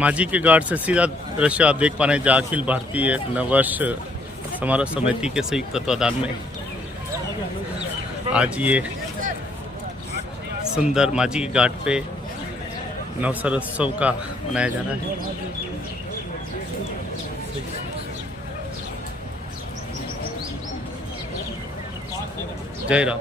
माझी के घाट से सीधा दृश्य आप देख पा रहे हैं जहाँ अखिल भारतीय नववर्ष समारोह समिति के संयुक्त तत्वाधान में आज ये सुंदर माझी के घाट पे नवसरोत्सव का मनाया जा रहा है। जय राम।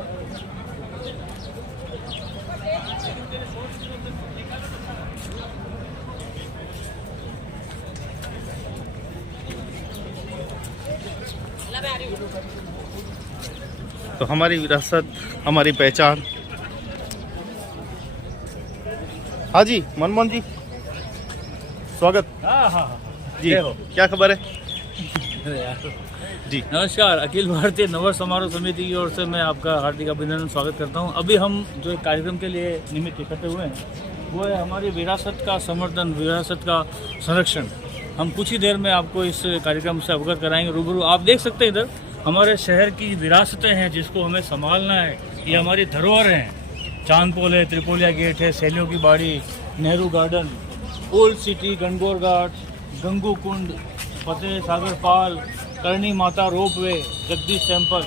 तो हमारी विरासत हमारी पहचान। हाँ जी मनमोहन जी स्वागत। जी क्या खबर है जी। नमस्कार, अखिल भारतीय नववर्ष समारोह समिति की ओर से मैं आपका हार्दिक अभिनंदन स्वागत करता हूं। अभी हम जो एक कार्यक्रम के लिए निमित्त इकट्ठे हुए हैं वो है हमारी विरासत का समर्थन, विरासत का संरक्षण। हम कुछ ही देर में आपको इस कार्यक्रम से अवगत कराएंगे रूबरू। आप देख सकते हैं इधर हमारे शहर की विरासतें हैं जिसको हमें संभालना है। ये हमारी धरोहर हैं। चांदपोल है, त्रिपोलिया गेट है, सैलियों की बाड़ी, Nehru garden, old city, Gangaur Ghat, Gangu Kund, Fateh Sagar Pal, Karni Mata ropeway, Jagdish temple,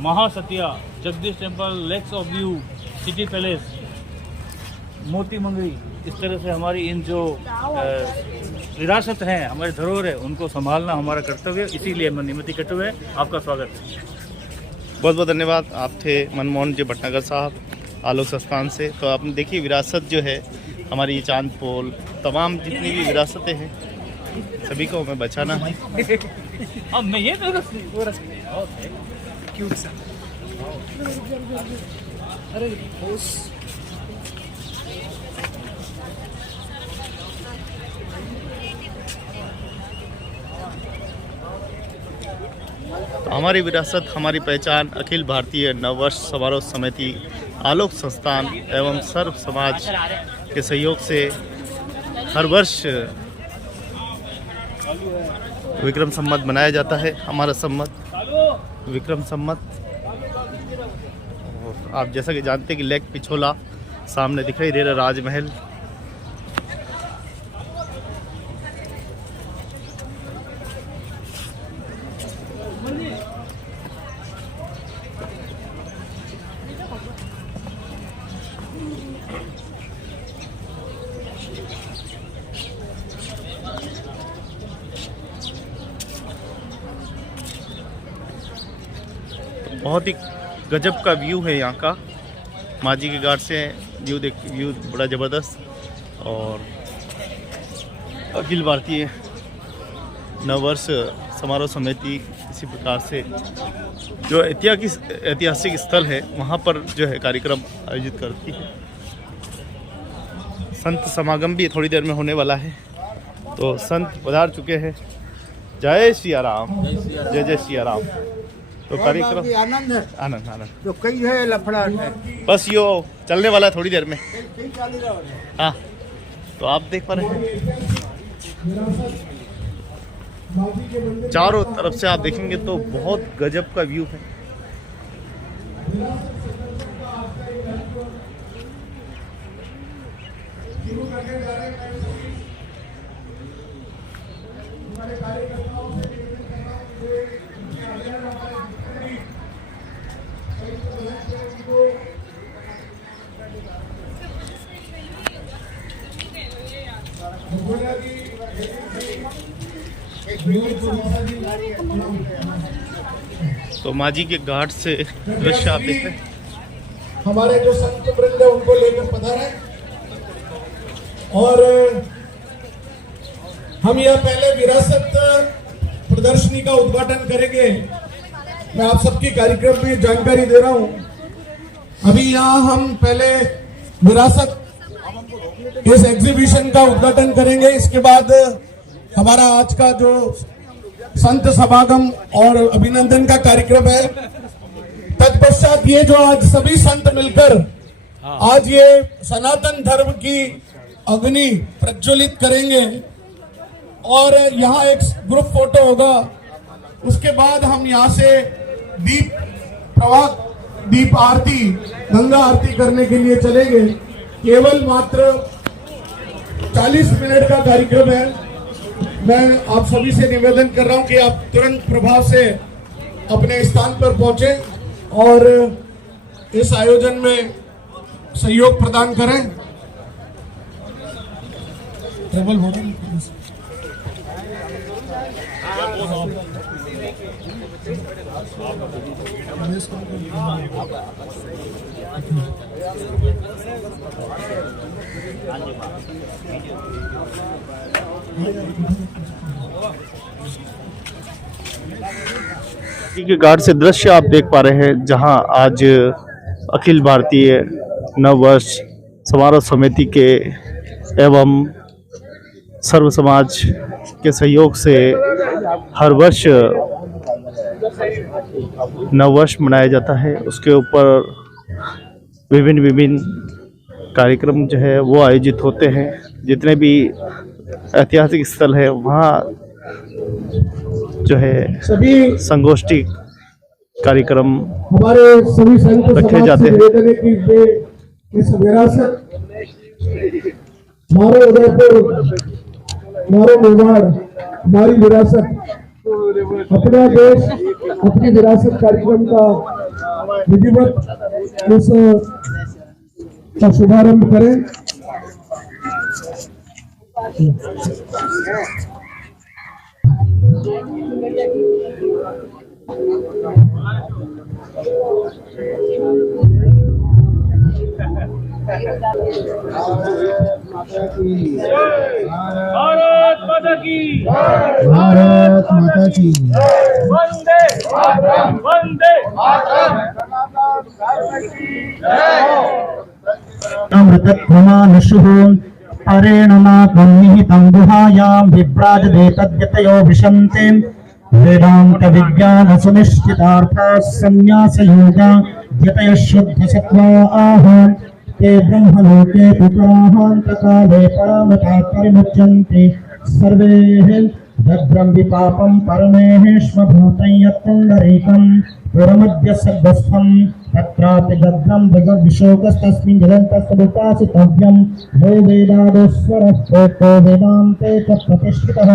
Mahasatiya, Jagdish temple, lakes of view, city palace, Moti Magri. इस तरह से हमारी इन जो विरासत हैं, हमारी धरोहर है, उनको संभालना हमारा कर्तव्य है। इसीलिए हम निमित्त इकट्ठे हुए हैं। आपका स्वागत है। बहुत बहुत धन्यवाद। आप थे मनमोहन जी भटनागर साहब आलोक संस्थान से। तो आपने देखी विरासत जो है हमारी, ये चांदपोल, तमाम जितनी भी विरासतें हैं सभी को हमें बचाना है। अब मैं ये तो क्यूट सा। अरे तो हमारी विरासत हमारी पहचान अखिल भारतीय नववर्ष समारोह समिति आलोक संस्थान एवं सर्व समाज के सहयोग से हर वर्ष विक्रम संवत मनाया जाता है। हमारा संवत विक्रम संवत। आप जैसा कि जानते हैं कि लेक पिछोला सामने दिखाई दे रहा राजमहल। बहुत ही गजब का व्यू है यहाँ का। माझी के घाट से व्यू बड़ा ज़बरदस्त। और अखिल भारतीय नववर्ष समारोह समिति इसी प्रकार से जो ऐतिहासिक स्थल है वहाँ पर जो है कार्यक्रम आयोजित करती है। संत समागम भी थोड़ी देर में होने वाला है। तो संत पधार चुके हैं। जय सिया राम, जय जय सिया राम। तो कार्यक्रम आनंद है, आनंद आनंद जो कई है लफड़ा है, बस यो चलने वाला है थोड़ी देर में। हाँ तो आप देख पा रहे हैं चारों तरफ से आप देखेंगे तो बहुत गजब का व्यू है। तो माझी के घाट से दृश्य आप देख रहे हैं। हमारे जो संत वृंद है उनको लेकर पधारे और हम यह पहले विरासत प्रदर्शनी का उद्घाटन करेंगे। मैं आप सबकी कार्यक्रम में जानकारी दे रहा हूं। अभी यहाँ हम पहले विरासत इस एग्जीबिशन का उद्घाटन करेंगे। इसके बाद हमारा आज का जो संत समागम और अभिनंदन का कार्यक्रम है, तत्पश्चात ये जो आज सभी संत मिलकर आज ये सनातन धर्म की अग्नि प्रज्वलित करेंगे और यहाँ एक ग्रुप फोटो होगा। उसके बाद हम यहाँ से दीप प्रवाह, दीप आरती, गंगा आरती करने के लिए चलेंगे। केवल मात्र 40 मिनट का कार्यक्रम है। मैं आप सभी से निवेदन कर रहा हूं कि आप तुरंत प्रभाव से अपने स्थान पर पहुंचे और इस आयोजन में सहयोग प्रदान करें। टेबल मॉडल के घाट से दृश्य आप देख पा रहे हैं, जहां आज अखिल भारतीय नव वर्ष समारोह समिति के एवं सर्व समाज के सहयोग से हर वर्ष नव वर्ष मनाया जाता है। उसके ऊपर विभिन्न कार्यक्रम जो है वो आयोजित होते हैं। जितने भी ऐतिहासिक स्थल है वहाँ जो है सभी संगोष्ठी कार्यक्रम हमारे सभी संत रखे जाते हैं। निवेदन है कि इस विरासत हमारे उदयपुर, हमारे मेवाड़, हमारी विरासत, अपना देश अपनी विरासत कार्यक्रम का विधिवत इस का शुभारंभ करें। भारत माता की भारत माता की वंदे मातरम, वंदे अमृतत्वमानुषुः परेण मातरं निहितं गुहायां विभ्राजते तद्यतयो विशन्ते वेदांत विज्ञान सुनिश्चितार्थाः संन्यासयोगा यतयः शुद्धसत्त्वाः ते ब्रह्मलोके पुत्राहान्तकाले परामतात् परिमुच्यन्ते सर्वे भद्रं विपापं परमेश्वभूतं यत्पुण्डरीकं पुरमद्य सद्वस्थं तत्रापि भद्रं जगद्विशोकस्तस्मिन् जगन्तस्तदुपासितव्यं यो वेदादोस्वरः प्रोक्तो वेदान्ते च प्रतिष्ठितः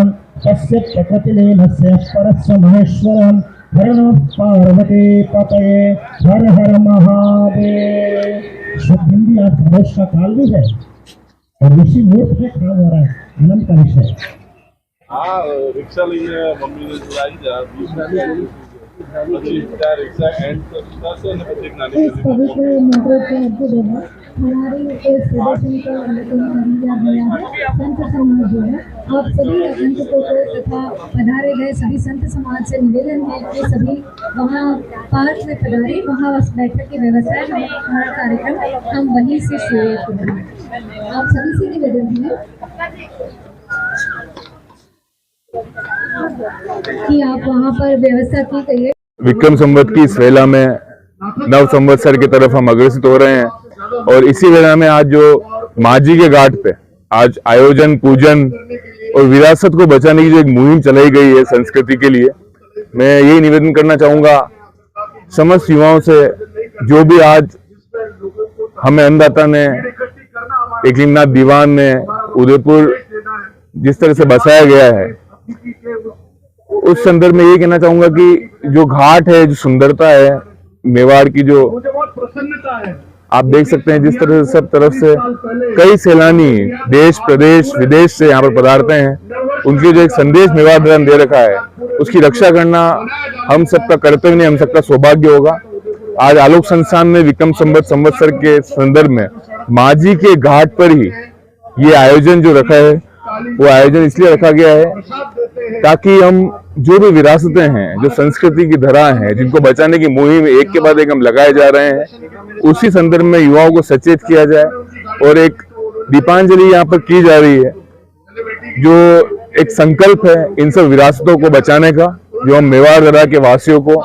तस्य प्रकृतिलीनस्य परस्य महेश्वरं हर नमः पार्वती पतये हर हर महादेव। शुभ हिंदी आज प्रदेश का काल भी है और ऋषि मूर्त में खड़ा हो रहा है आनंद का विषय। हाँ, रिक्शा लिए मम्मी ने चलाई जा रिक्शा एंड से इस पवित्र मुहूर्त के मध्य हमारी इस प्रदर्शन का आयोजन किया गया है। संत समाज जो है, आप सभी आगंतुकों को तथा पधारे गए सभी संत समाज से निवेदन है कि सभी वहाँ पार्क में पधारे, वहाँ बैठक की व्यवस्था है। हमारा कार्यक्रम हम वहीं से शुरू करेंगे। आप सभी से निवेदन है कि आप वहाँ पर व्यवस्था की गई है। विक्रम संवत की इस वेला में नव संवत्सर की तरफ हम अग्रसित हो रहे हैं और इसी वेला में आज जो माझी के घाट पे आज आयोजन, पूजन और विरासत को बचाने की जो एक मुहिम चलाई गई है संस्कृति के लिए, मैं यही निवेदन करना चाहूंगा समस्त युवाओं से, जो भी आज हमें अन्नदाता ने, एकलिंगनाथ दीवान ने उदयपुर जिस तरह से बसाया गया है, उस संदर्भ में ये कहना चाहूंगा कि जो घाट है, जो सुंदरता है मेवाड़ की, जो आप देख सकते हैं जिस तरह से सब तरफ से कई सैलानी देश, प्रदेश, विदेश से यहाँ पर पधारते हैं, उनके जो एक संदेश मेवाड़ धर्म दे रखा है उसकी रक्षा करना हम सबका कर्तव्य नहीं, हम सबका सौभाग्य होगा। आज आलोक संस्थान ने विक्रम संवत संवत्सर के संदर्भ में माझी के घाट पर ही ये आयोजन जो रखा है, वो आयोजन इसलिए रखा गया है ताकि हम जो भी विरासतें हैं, जो संस्कृति की धरा हैं, जिनको बचाने की मुहिम एक के बाद एक हम लगाए जा रहे हैं, उसी संदर्भ में युवाओं को सचेत किया जाए और एक दीपांजलि यहाँ पर की जा रही है, जो एक संकल्प है इन सब विरासतों को बचाने का, जो हम मेवाड़ धरा के वासियों को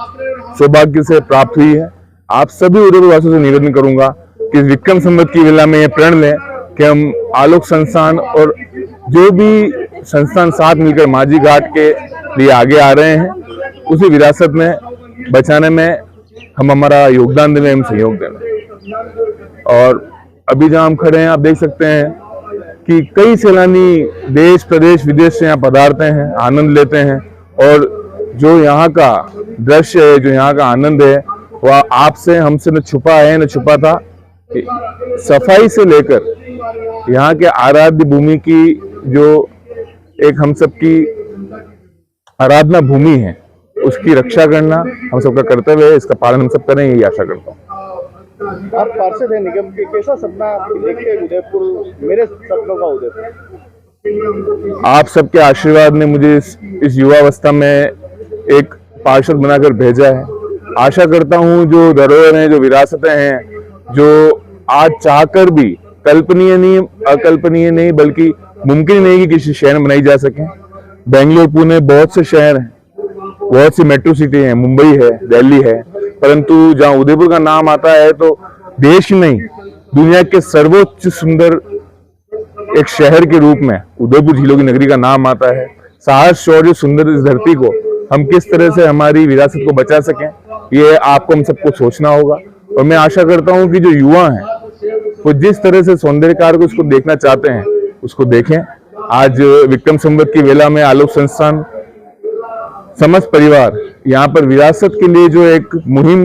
सौभाग्य से प्राप्त हुई है। आप सभी उदयपुर वासियों से निवेदन करूंगा कि विक्रम संवत की वेला में यह प्रण लें कि हम आलोक संस्थान और जो भी संस्थान साथ मिलकर माझी घाट के लिए आगे आ रहे हैं, उसी विरासत में बचाने में हम हमारा योगदान दें, हम सहयोग दें। और अभी जहां हम खड़े हैं आप देख सकते हैं कि कई सैलानी देश प्रदेश विदेश से यहाँ पधारते हैं, आनंद लेते हैं, और जो यहाँ का दृश्य है, जो यहाँ का आनंद है, वह आपसे हमसे न छुपा है न छुपा था। सफाई से लेकर यहाँ के आराध्य भूमि की जो एक हम सबकी आराधना भूमि है, उसकी रक्षा करना हम सबका कर्तव्य है। इसका पालन हम सब करें, यही आशा करता हूँ। आप पार्षद हैं निगम के, कैसा सपना देखते हैं उदयपुर, मेरे सपनों का उदयपुर? आप सबके आशीर्वाद ने मुझे इस युवावस्था में एक पार्षद बनाकर भेजा है। आशा करता हूं जो धरोहर हैं, जो विरासतें हैं, जो आज चाहकर भी कल्पनीय नहीं, अकल्पनीय नहीं, बल्कि मुमकिन नहीं कि किसी शहर में बनाई जा सके। बेंगलोर, पुणे बहुत से शहर हैं, बहुत सी मेट्रो सिटी हैं, मुंबई है, दिल्ली है, परंतु जहां उदयपुर का नाम आता है तो देश ही नहीं, दुनिया के सर्वोच्च सुंदर एक शहर के रूप में उदयपुर झीलों की नगरी का नाम आता है। साहस, शौर्य, सुंदर इस धरती को हम किस तरह से हमारी विरासत को बचा सकें, ये आपको हम सबको सोचना होगा। और मैं आशा करता हूं कि जो युवा हैं वो जिस तरह से सौंदर्यकार को उसको देखना चाहते हैं, उसको देखें। आज विक्रम संवत की वेला में आलोक संस्थान समस्त परिवार यहाँ पर विरासत के लिए जो एक मुहिम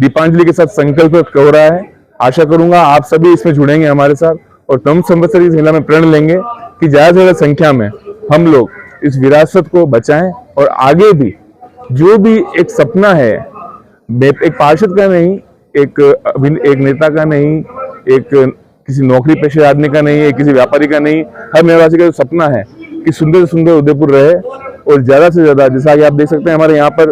दीपांजलि के साथ संकल्प हो रहा है। आशा करूंगा आप सभी इसमें जुड़ेंगे हमारे साथ, और तम संवत्सर की मेला में प्रण लेंगे कि ज्यादा से ज्यादा संख्या में हम लोग इस विरासत को बचाएं, और आगे भी जो भी एक सपना है, एक पार्षद का नहीं, एक नेता का नहीं, एक किसी नौकरी पेशे आदमी का नहीं, एक किसी व्यापारी का नहीं, हर निवासी का जो सपना है कि सुंदर से सुंदर उदयपुर रहे, और ज्यादा से ज्यादा, जैसा कि आप देख सकते हैं हमारे यहाँ पर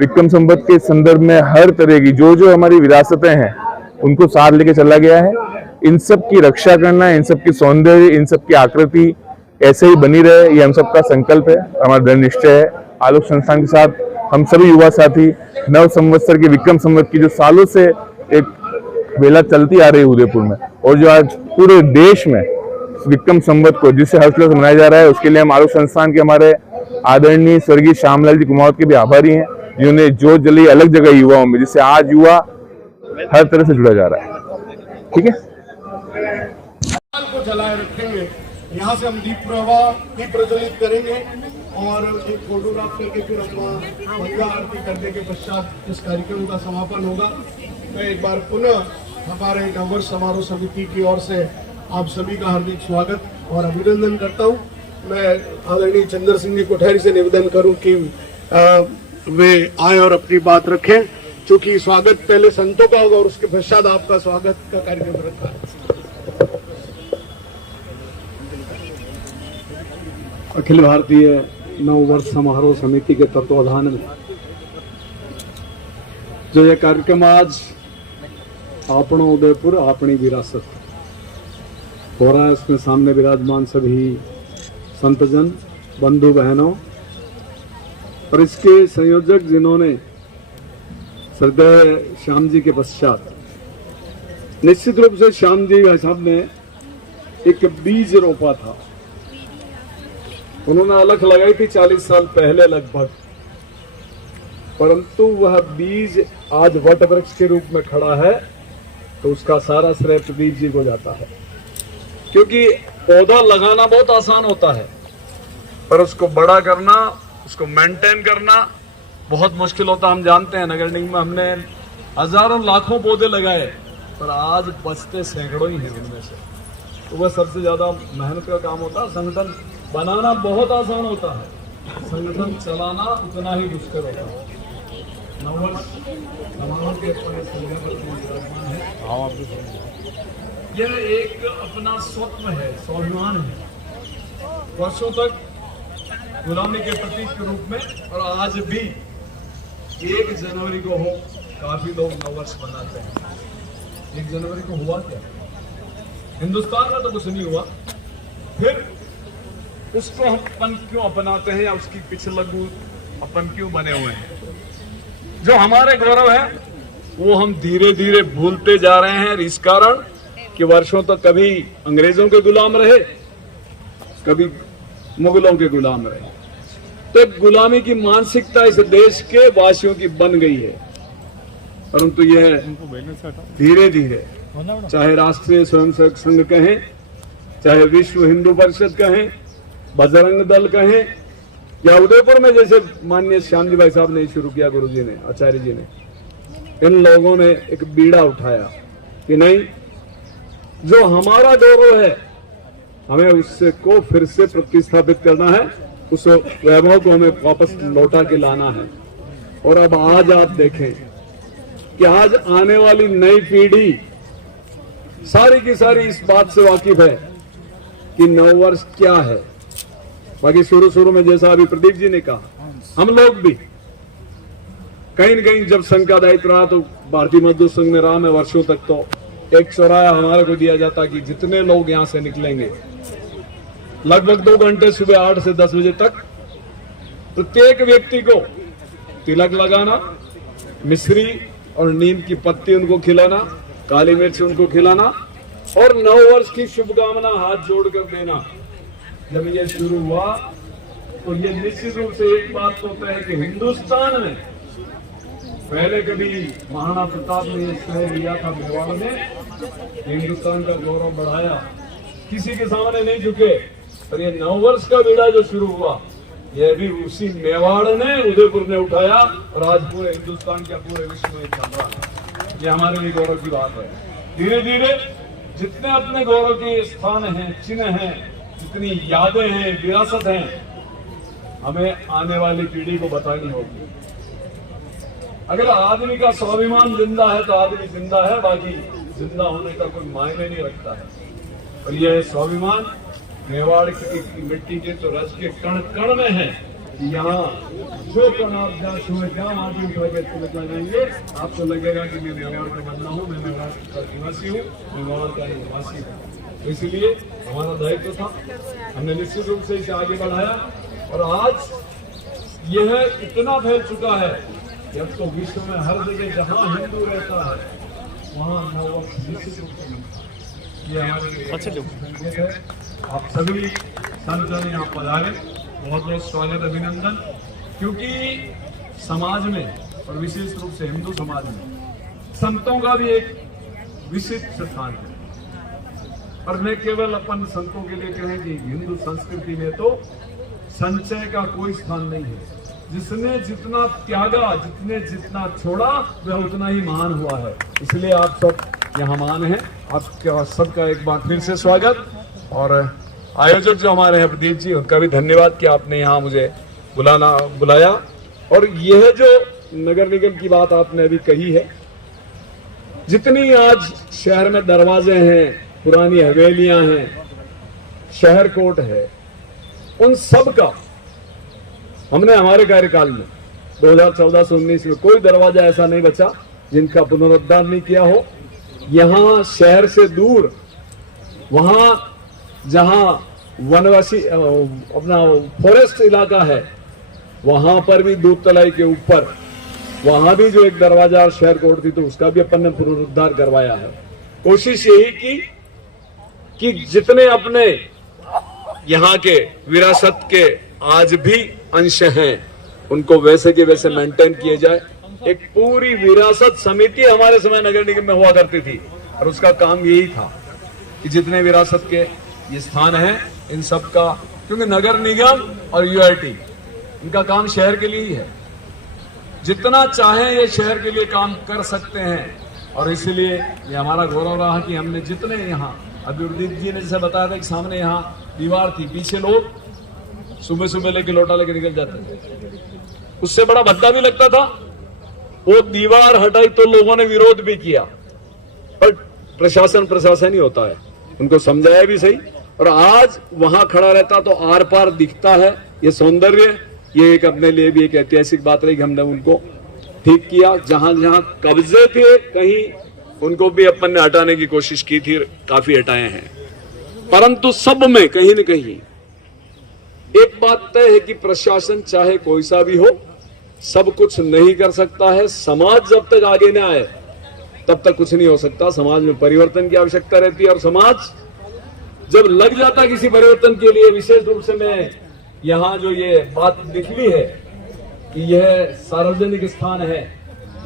विक्रम संवत के संदर्भ में हर तरह की जो हमारी विरासतें हैं उनको साथ लेके चला गया है। इन सब की रक्षा करना, इन सब की सौंदर्य, इन सब की आकृति ऐसे ही बनी रहे, ये हम सबका संकल्प है, हमारा दृढ़ निश्चय है। आलोक संस्थान के साथ हम सभी युवा साथी नव संवत्सर के विक्रम संवत की जो सालों से एक वेला चलती आ रही है उदयपुर में, और जो आज पूरे देश में विक्रम संवत को जिससे हर्षोल्लास से मनाया जा रहा है, उसके लिए हम आलोक संस्थान के हमारे आदरणीय स्वर्गीय श्यामलाल जी कुमावत के भी आभारी हैं, जिन्होंने जोत जली अलग जगह युवाओं में, जिससे आज युवा हर तरह से जुड़ा जा रहा है। ठीक है, को जलाए रखेंगे। यहाँ से हम दीप प्रवाह भी प्रज्वलित करेंगे और एक फोटोग्राफ करके फिर हम गंगा आरती करने के पश्चात इस कार्यक्रम का समापन होगा। मैं एक बार पुनः हमारे नववर्ष समारोह समिति की ओर से आप सभी का हार्दिक स्वागत और अभिनंदन करता हूँ। मैं आदरणीय चंद्र सिंह जी कोठारी से निवेदन करूं कि वे आए और अपनी बात रखें, क्योंकि स्वागत पहले संतों का होगा और उसके पश्चात आपका स्वागत का कार्यक्रम रखा है। अखिल भारतीय नववर्ष समारोह समिति के तत्वाधान में जो यह कार्यक्रम आज आपनो उदयपुर अपनी विरासत हो रहा है, उसमें सामने विराजमान सभी संतजन, बंधु बहनों और इसके संयोजक जिन्होंने श्रद्धेय श्याम जी के पश्चात, निश्चित रूप से श्याम जी साहब ने एक बीज रोपा था, उन्होंने अलख लगाई थी 40 साल पहले लगभग, परंतु वह बीज आज वट वृक्ष के रूप में खड़ा है, तो उसका सारा श्रेय प्रदीप जी को जाता है। क्योंकि पौधा लगाना बहुत आसान होता है, पर उसको बड़ा करना, उसको मेंटेन करना बहुत मुश्किल होता है। हम जानते हैं नगर निगम में हमने हजारों लाखों पौधे लगाए, पर आज बचते सैकड़ों ही हैं उनमें से, तो वह सबसे ज्यादा मेहनत का काम होता है। संगठन बनाना बहुत आसान होता है, संगठन चलाना उतना ही दुष्कर होता है। नववर्ष समारोह के यह एक अपना स्वप्न है, स्वाभिमान है, वर्षों तक गुलामी के प्रतीक के रूप में, और आज भी 1 जनवरी को हो काफी लोग नववर्ष मनाते हैं। 1 जनवरी को हुआ क्या? हिंदुस्तान में तो कुछ नहीं हुआ, फिर उसको हम अपन क्यों अपनाते हैं या उसकी पीछे लगू अपन क्यों बने हुए हैं? जो हमारे गौरव है वो हम धीरे धीरे भूलते जा रहे हैं, इस कारण कि वर्षों तक कभी अंग्रेजों के गुलाम रहे, कभी मुगलों के गुलाम रहे, तो एक गुलामी की मानसिकता इस देश के वासियों की बन गई है। परंतु यह धीरे धीरे, चाहे राष्ट्रीय स्वयंसेवक संघ कहें चाहे विश्व हिंदू परिषद कहें, बजरंग दल कहें, या उदयपुर में जैसे माननीय श्याम जी भाई साहब ने शुरू किया, गुरु जी ने, आचार्य जी ने, इन लोगों ने एक बीड़ा उठाया कि नहीं, जो हमारा गौरव है हमें उससे को फिर से प्रतिस्थापित करना है, उस वैभव को हमें वापस लौटा के लाना है। और अब आज आप देखें कि आज आने वाली नई पीढ़ी सारी की सारी इस बात से वाकिफ है कि नववर्ष क्या है। बाकी शुरू में जैसा अभी प्रदीप जी ने कहा, हम लोग भी कहीं न कहीं जब संघ का दायित्व रहा तो भारतीय मजदूर संघ में रहा मैं वर्षों तक, तो एक चौराया हमारे को दिया जाता कि जितने लोग यहां से निकलेंगे लगभग 2 घंटे सुबह 8 से 10 बजे तक प्रत्येक व्यक्ति को तिलक लगाना, मिश्री और नीम की पत्ती उनको खिलाना, काली मिर्च उनको खिलाना और नववर्ष की शुभकामना हाथ जोड़कर देना। जब ये शुरू हुआ तो ये निश्चित रूप से एक बात तो तय है कि हिंदुस्तान में पहले कभी महाराणा प्रताप ने ये श्रेय लिया था मेवाड़ में, हिंदुस्तान का गौरव बढ़ाया, किसी के सामने नहीं झुके। और ये नववर्ष का बीड़ा जो शुरू हुआ ये भी उसी मेवाड़ ने, उदयपुर ने उठाया और आज पूरे हिंदुस्तान के पूरे विश्व में चल रहा है। ये हमारे लिए गौरव की बात है। धीरे धीरे जितने अपने गौरव के स्थान हैं, चिन्ह हैं, जितनी यादें हैं, विरासत हैं, हमें आने वाली पीढ़ी को बतानी होगी। अगर आदमी का स्वाभिमान जिंदा है तो आदमी जिंदा है, बाकी जिंदा होने का कोई मायने नहीं रखता है। और यह स्वाभिमान मेवाड़ की मिट्टी के तो रस के कण कण में है। यहाँ जो कण आप जहाँ छुए, जहाँ माटी उठा के तिलक लगाएंगे आपको लगेगा कि मैं मेवाड़ का बंदा हूँ, मैं मेवाड़ का निवासी हूँ, मेवाड़ का निवासी हूँ। इसलिए हमारा दायित्व था, हमने निश्चित रूप से इसे आगे बढ़ाया और आज यह इतना फैल चुका है कि अब तो विश्व में हर जगह जहाँ हिंदू रहता है वहाँ नववर्ष निश्चित रूप से मिलता है। ये हमारे लिए आप सभी संतजन यहाँ पधारे, बहुत बहुत स्वागत, अभिनंदन। क्योंकि समाज में और विशेष रूप से हिंदू समाज में संतों का भी एक विशिष्ट स्थान है। और मैं केवल अपन संतों के लिए कहें कि हिंदू संस्कृति में तो संचय का कोई स्थान नहीं है। जिसने जितना त्यागा, जितने जितना छोड़ा वह उतना ही महान हुआ है। इसलिए आप सब यहाँ मान हैं। आपका सबका एक बार फिर से स्वागत। और आयोजक जो हमारे हैं प्रदीप जी, उनका भी धन्यवाद कि आपने यहाँ मुझे बुलाया। और यह जो नगर निगम की बात आपने अभी कही है, जितनी आज शहर में दरवाजे हैं, पुरानी हवेलियां हैं, शहर कोट है, उन सब का हमने हमारे कार्यकाल में 2014 से 19 में कोई दरवाजा ऐसा नहीं बचा जिनका पुनरुद्धार नहीं किया हो। यहाँ शहर से दूर, वहां जहां वनवासी अपना फॉरेस्ट इलाका है, वहां पर भी दूध तलाई के ऊपर वहां भी जो एक दरवाजा और शहर कोर्ट थी तो उसका भी अपन ने पुनरुद्धार करवाया है। कोशिश यही की कि जितने अपने यहाँ के विरासत के आज भी अंश हैं उनको वैसे के वैसे मेंटेन किए जाए। एक पूरी विरासत समिति हमारे समय नगर निगम में हुआ करती थी और उसका काम यही था कि जितने विरासत के ये स्थान हैं इन सब का, क्योंकि नगर निगम और यूआईटी इनका काम शहर के लिए ही है, जितना चाहे ये शहर के लिए काम कर सकते हैं। और इसलिए ये हमारा गौरव रहा कि हमने जितने यहाँ, अभी उर्दीप जी ने जैसे बताया था कि सामने यहाँ दीवार थी, पीछे लोग सुबह सुबह लेके लोटा लेके निकल जाते थे, उससे बड़ा भद्दा भी लगता था। वो दीवार हटाई तो लोगों ने विरोध भी किया, पर प्रशासन ही होता है, उनको समझाया भी सही। और आज वहां खड़ा रहता तो आर पार दिखता है ये सौंदर्य। ये एक अपने लिए भी एक ऐतिहासिक बात रही कि हमने उनको ठीक किया। जहां जहां कब्जे थे कहीं उनको भी अपन ने हटाने की कोशिश की थी, काफी हटाए हैं, परंतु सब में कहीं न कहीं एक बात तय है कि प्रशासन चाहे कोई सा भी हो सब कुछ नहीं कर सकता है। समाज जब तक आगे न आए तब तक कुछ नहीं हो सकता। समाज में परिवर्तन की आवश्यकता रहती है और समाज जब लग जाता किसी परिवर्तन के लिए, विशेष रूप से मैं यहाँ जो ये बात निकली है कि यह सार्वजनिक स्थान है,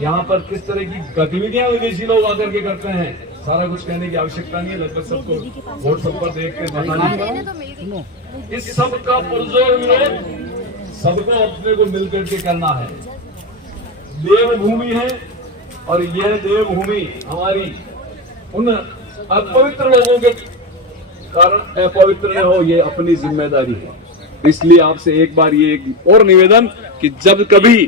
यहाँ पर किस तरह की गतिविधियां विदेशी लोग आकर के करते हैं, सारा कुछ कहने की आवश्यकता नहीं है, लगभग सबको वोट संपर्क देख के बताइए। इस सब का पुरजोर विरोध सबको अपने को मिलकर के करना है। देवभूमि है और यह देवभूमि हमारी उन अपवित्र लोगों के कारण अपवित्र न हो, ये अपनी जिम्मेदारी है। इसलिए आपसे एक बार ये एक और निवेदन कि जब कभी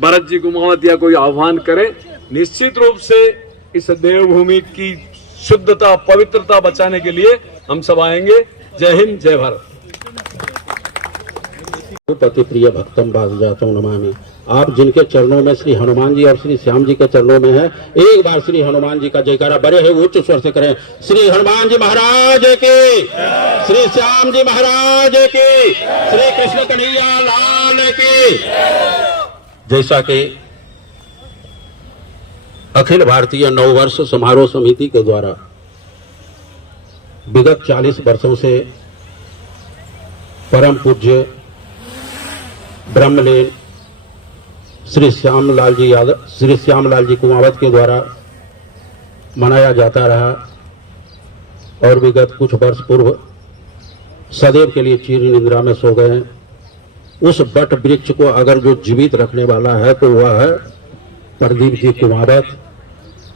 भरत जी कुमावत या कोई आह्वान करे, निश्चित रूप से इस देवभूमि की शुद्धता पवित्रता बचाने के लिए हम सब आएंगे। जय हिंद, जय भारत। पति प्रिय भक्तम भागजातम नमामि। आप जिनके चरणों में श्री हनुमान जी और श्री श्याम जी के चरणों में है, एक बार श्री हनुमान जी का जयकारा बड़े है उच्च स्वर से करें। श्री हनुमान जी महाराज की, श्री श्याम जी महाराज की, श्री कृष्ण कन्हैया लाल की। जैसा कि अखिल भारतीय नववर्ष समारोह समिति के द्वारा विगत 40 वर्षों से परम पूज्य ब्रह्मलीन श्री श्यामलाल जी यादव, श्री श्यामलाल जी कुमावत के द्वारा मनाया जाता रहा और विगत कुछ वर्ष पूर्व सदैव के लिए चीर निद्रा में सो गए। उस बट वृक्ष को अगर जो जीवित रखने वाला है तो वह है प्रदीप जी कुमावत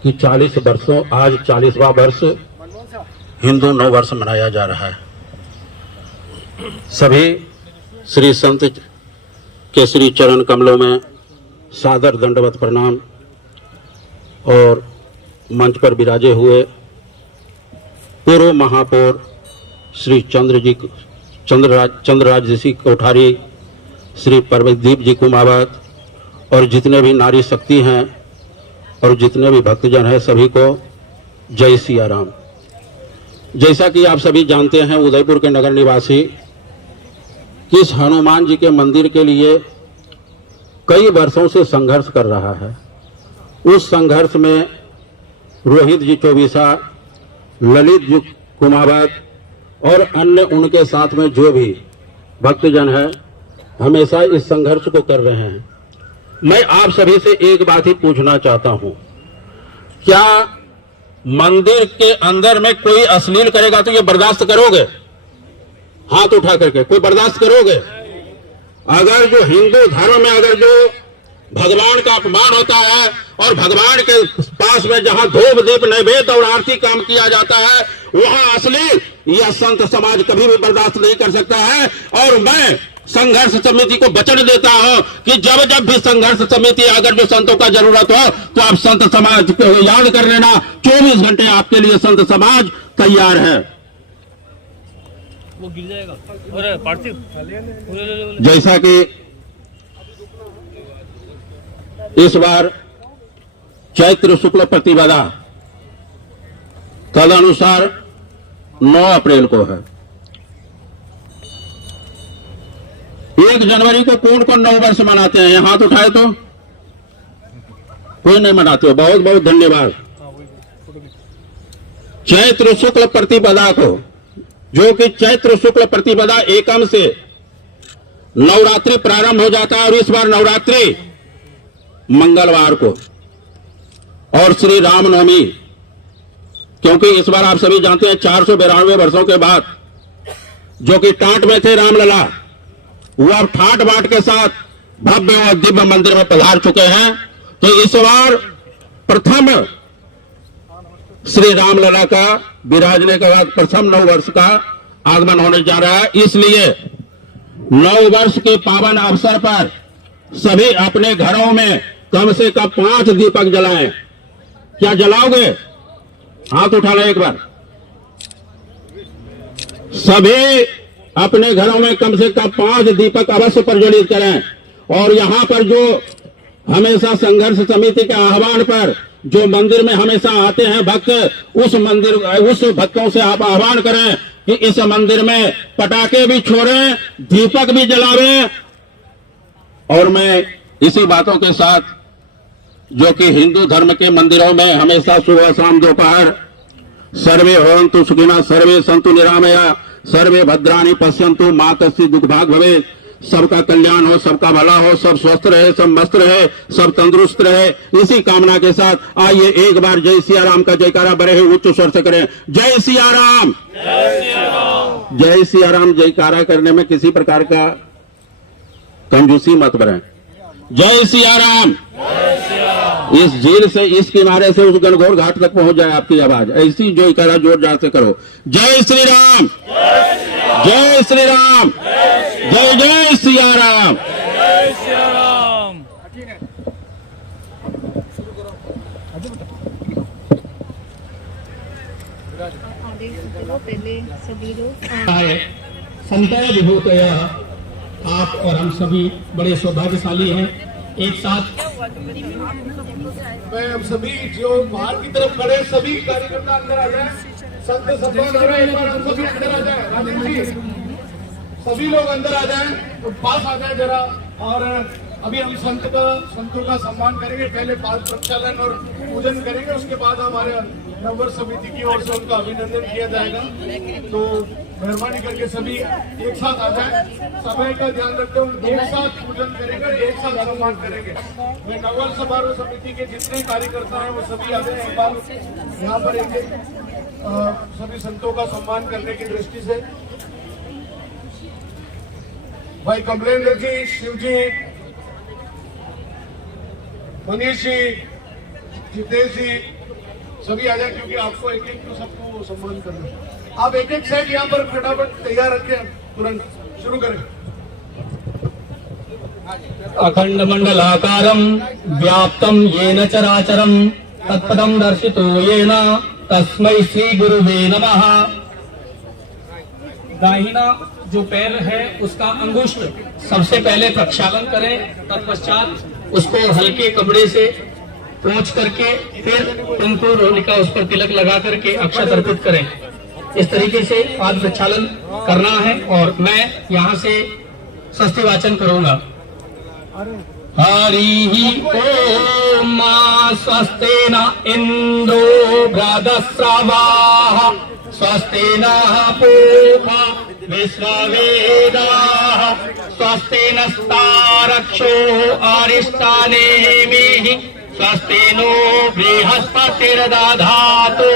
की 40 वर्षों, आज 40वां वर्ष हिंदू नववर्ष मनाया जा रहा है। सभी श्री संत के श्री चरण कमलों में सादर दंडवत प्रणाम और मंच पर विराजे हुए पूर्व महापौर श्री चंद्रराज ऋषि कोठारी, श्री परमदीप जी कुमावत और जितने भी नारी शक्ति हैं और जितने भी भक्तजन हैं, सभी को जय सिया राम। जैसा कि आप सभी जानते हैं, उदयपुर के नगर निवासी किस हनुमान जी के मंदिर के लिए कई वर्षों से संघर्ष कर रहा है। उस संघर्ष में रोहित जी चौबीसा, ललित जी कुमावत और अन्य उनके साथ में जो भी भक्तजन है हमेशा इस संघर्ष को कर रहे हैं। मैं आप सभी से एक बात ही पूछना चाहता हूं, क्या मंदिर के अंदर में कोई अश्लील करेगा तो ये बर्दाश्त करोगे? हाथ उठा करके कोई बर्दाश्त करोगे? अगर जो हिंदू धर्म में अगर जो भगवान का अपमान होता है और भगवान के पास में जहां धूप दीप नैवेद्य और आरती काम किया जाता है वहां अश्लील यह संत समाज कभी भी बर्दाश्त नहीं कर सकता है। और मैं संघर्ष समिति को वचन देता हूं कि जब जब भी संघर्ष समिति अगर जो संतों का जरूरत हो तो आप संत समाज को याद कर लेना। 24 घंटे आपके लिए संत समाज तैयार है। वो गिर जाएगा। अरे पार्थिव जैसा कि इस बार चैत्र शुक्ल प्रतिपदा तदनुसार 9 अप्रैल को है। 1 जनवरी को कौन नव वर्ष मनाते हैं? हाथ उठाए तो कोई नहीं मनाते हो। बहुत बहुत धन्यवाद। चैत्र शुक्ल प्रतिपदा को, जो कि चैत्र शुक्ल प्रतिपदा एकम से नवरात्रि प्रारंभ हो जाता है और इस बार नवरात्रि मंगलवार को और श्री रामनवमी, क्योंकि इस बार आप सभी जानते हैं 492 वर्षों के बाद जो कि टाट में थे रामलला, वो अब ठाट बाट के साथ भव्य और दिव्य मंदिर में पधार चुके हैं। तो इस बार प्रथम श्री रामलला का विराजने के बाद प्रथम नव वर्ष का आगमन होने जा रहा है। इसलिए नव वर्ष के पावन अवसर पर सभी अपने घरों में कम से कम 5 दीपक जलाएं। क्या जलाओगे? हाथ उठा लें एक बार। सभी अपने घरों में कम से कम 5 दीपक अवश्य प्रज्वलित करें। और यहां पर जो हमेशा संघर्ष समिति के आह्वान पर जो मंदिर में हमेशा आते हैं भक्त, उस भक्तों से आप आह्वान करें कि इस मंदिर में पटाखे भी छोड़ें, दीपक भी जलावें। और मैं इसी बातों के साथ, जो कि हिंदू धर्म के मंदिरों में हमेशा सुबह शाम दोपहर सर्वे भवन्तु सुखिनः, सर्वे सन्तु निरामया, सर्वे भद्राणि पश्यन्तु मा कश्चित् दुःखभाग् भवेत्, सबका कल्याण हो, सबका भला हो, सब स्वस्थ रहे, सब मस्त रहे, सब तंदुरुस्त रहे। इसी कामना के साथ आइए एक बार जय सिया राम का जयकारा बड़े ही उच्च स्वर से करें। जय सिया राम, जय सिया राम। जयकारा करने में किसी प्रकार का कंजूसी मत करें। जय सिया राम। इस झील से, इस किनारे से उस गणगौर घाट तक पहुंच जाए आपकी आवाज। ऐसी जयकारा जोरदार से करो। जय श्री राम, जय श्री राम, जय जय सिया राम। जय सिया राम। पहले सभी लोग संतय विभूतय, आप और हम सभी बड़े सौभाग्यशाली हैं। एक साथ मैं हम सभी जो बाहर की तरफ खड़े सभी कार्यकर्ता अंदर आ जाए। संत सम्मान हो रहा है, एक बार हम सभी अंदर आ जाए। राजेश जी, सभी लोग अंदर आ जाएं, तो पास आ जाए जरा। और अभी हम संतों का सम्मान करेंगे। पहले पाद प्रक्षालन और पूजन करेंगे, उसके बाद हमारे नववर्ष समिति की ओर से उनका अभिनंदन किया जाएगा। तो मेहरबानी करके सभी एक साथ आ जाए। समय का ध्यान रखते हुए एक साथ पूजन करेंगे, एक साथ सम्मान करेंगे। मैं नववर्ष समारोह समिति के जितने कार्यकर्ता हैं वो सभी आ जाए एक बार यहाँ पर। एक सभी संतों का सम्मान करने की दृष्टि से भाई कमलेंद्र जी, शिव जी, मनीष जी, जितेश जी, सभी आ जाए, क्योंकि आपको एक एक तो सबको सम्मान करना है। आप एक एक सेट यहाँ पर फटाफट तैयार रखें, तुरंत शुरू करें। अखंड मंडलाकारं व्याप्तं येन चराचरं तत्पदं दर्शितो येन तस्मै श्री गुरुवे नमः। दाहिना जो पैर है उसका अंगुष्ठ सबसे पहले प्रक्षालन करें, तत्पश्चात उसको हल्के कपड़े से पोंछ करके फिर उनको रोलिका उस पर तिलक लगा करके अक्षत अर्पित करें। इस तरीके से पाद प्रक्षालन करना है। और मैं यहाँ से षष्ठी वाचन करूंगा। हरि ओम स्वस्तेन इंद्रो बृहस्रवाः स्वस्तेन पूषा विश्ववेदाः स्वस्तेन नस्तारक्षो अरिष्टानेमिः स्वस्तेनो बृहस्पतिर्दधातु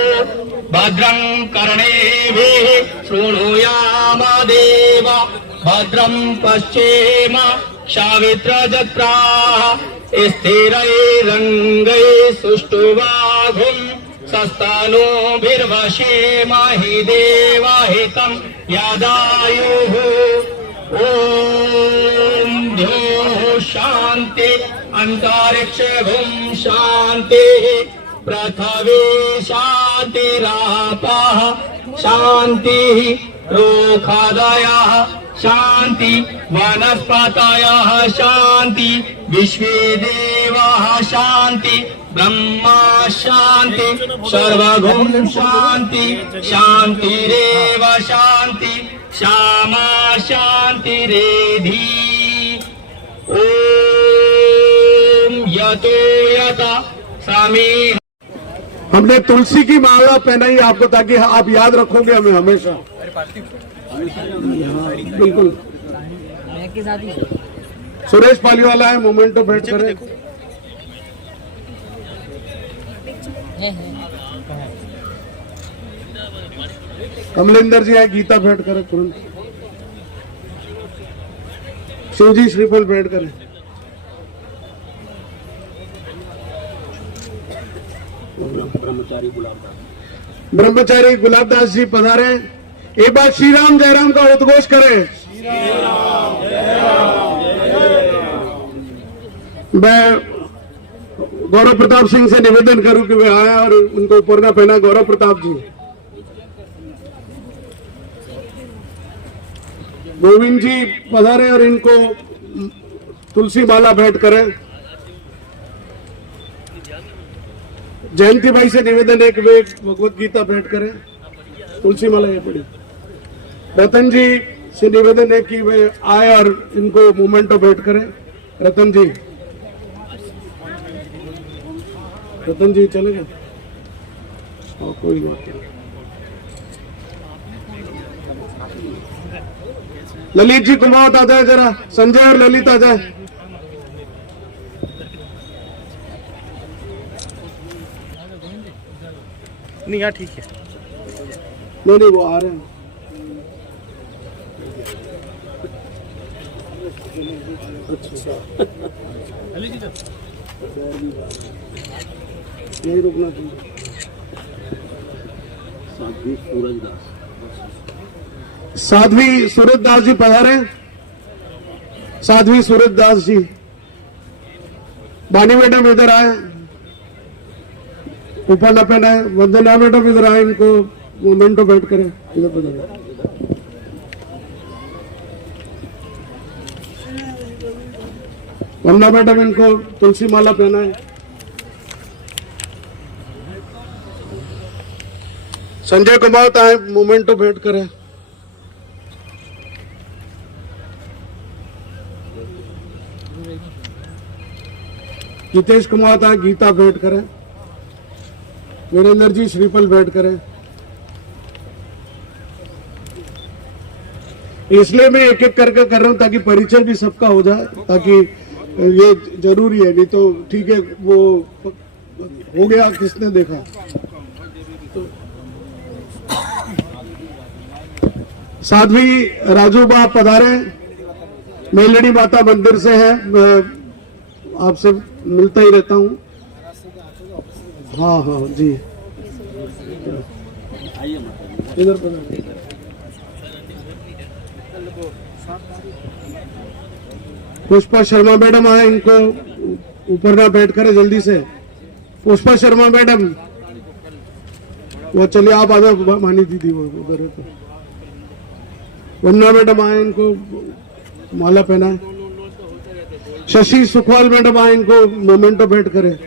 भद्रं कर्णेभिः शृणुयाम देव भद्रं पश्येम क्षावित्रजत्राः स्थिरैरङ्गैः सुष्ठुवाघुं सस्तनूभिर्वशेमहि देवहितं यदायुः। ॐ द्योः शान्ति अन्तरिक्षगुं शान्तिः पृथिवी शान्तिरापः शान्तिः रोखादयः शान्ति वनस्पतयः शान्ति विश्वे देवाः शान्ति ब्रह्मा शान्ति सर्वगुं शान्ति शान्तिरेव शान्ति श्यामा शान्तिरेधि। ॐ यतो यथा स्वामी। हमने तुलसी की माला पहनाई आपको, ताकि आप याद रखोगे हमें हमेशा। बिल्कुल। सुरेश पालीवाला है, मोमेंटो भेंट करें। कमलेंद्र जी आए, गीता भेंट करें तुरंत। शिव जी श्रीफल भेंट करें। ब्रह्मचारी गुलाबदास जी पधारे। एक बार श्री राम जय राम का उद्घोष करें। मैं गौरव प्रताप सिंह से निवेदन करूं कि वे आए और उनको उपरना पहना। गौरव प्रताप जी, गोविंद जी पधारे और इनको तुलसी माला भेंट करें। जयंती भाई से निवेदन है कि वे भगवत गीता भेंट करें। तुलसी माला ये पड़ी। रतन जी से निवेदन है कि वे आए और इनको मोमेंटो भेंट करें। रतन जी, रतन जी चले गए और कोई बात नहीं। ललित जी कुमावत आ जाए जरा, संजय और ललित आ जाए। नहीं यार ठीक है। नहीं वो आ रहे हैं। यही रुकना चाहिए। साध्वी सूरजदास जी पधारे। साध्वी सूरजदास जी, बानी मैडम इधर आए, ऊपर न पहनाए। वंदना मैडम इधर आए, इनको मोमेंटो बैठ करें, इधर पधारे। वंदना मैडम इनको तुलसी माला पहनाए। संजय कुमार आए, मोमेंटो भेंट करें। जितेश कुमार आए, गीता भेंट करें। वीरेंद्र जी श्रीफल भेंट करें। इसलिए मैं एक एक करके कर रहा हूं ताकि परिचय भी सबका हो जाए, ताकि ये जरूरी है। नहीं तो ठीक है, वो हो गया, किसने देखा। साध्वी राजूबा पधारे, मेलड़ी माता मंदिर से है। मैं आपसे मिलता ही रहता हूँ। हाँ हाँ जी, इधर पधारे। पुष्पा शर्मा मैडम आए, इनको ऊपर ना बैठ करे जल्दी से। पुष्पा शर्मा मैडम, वो चलिए आप आ जाओ, मानी दीदी वो उधर है। तो वन्ना मैडम आए, इनको माला पहनाए। शशि सुखवाल मैडम आए, इनको मोमेंटो भेंट करे।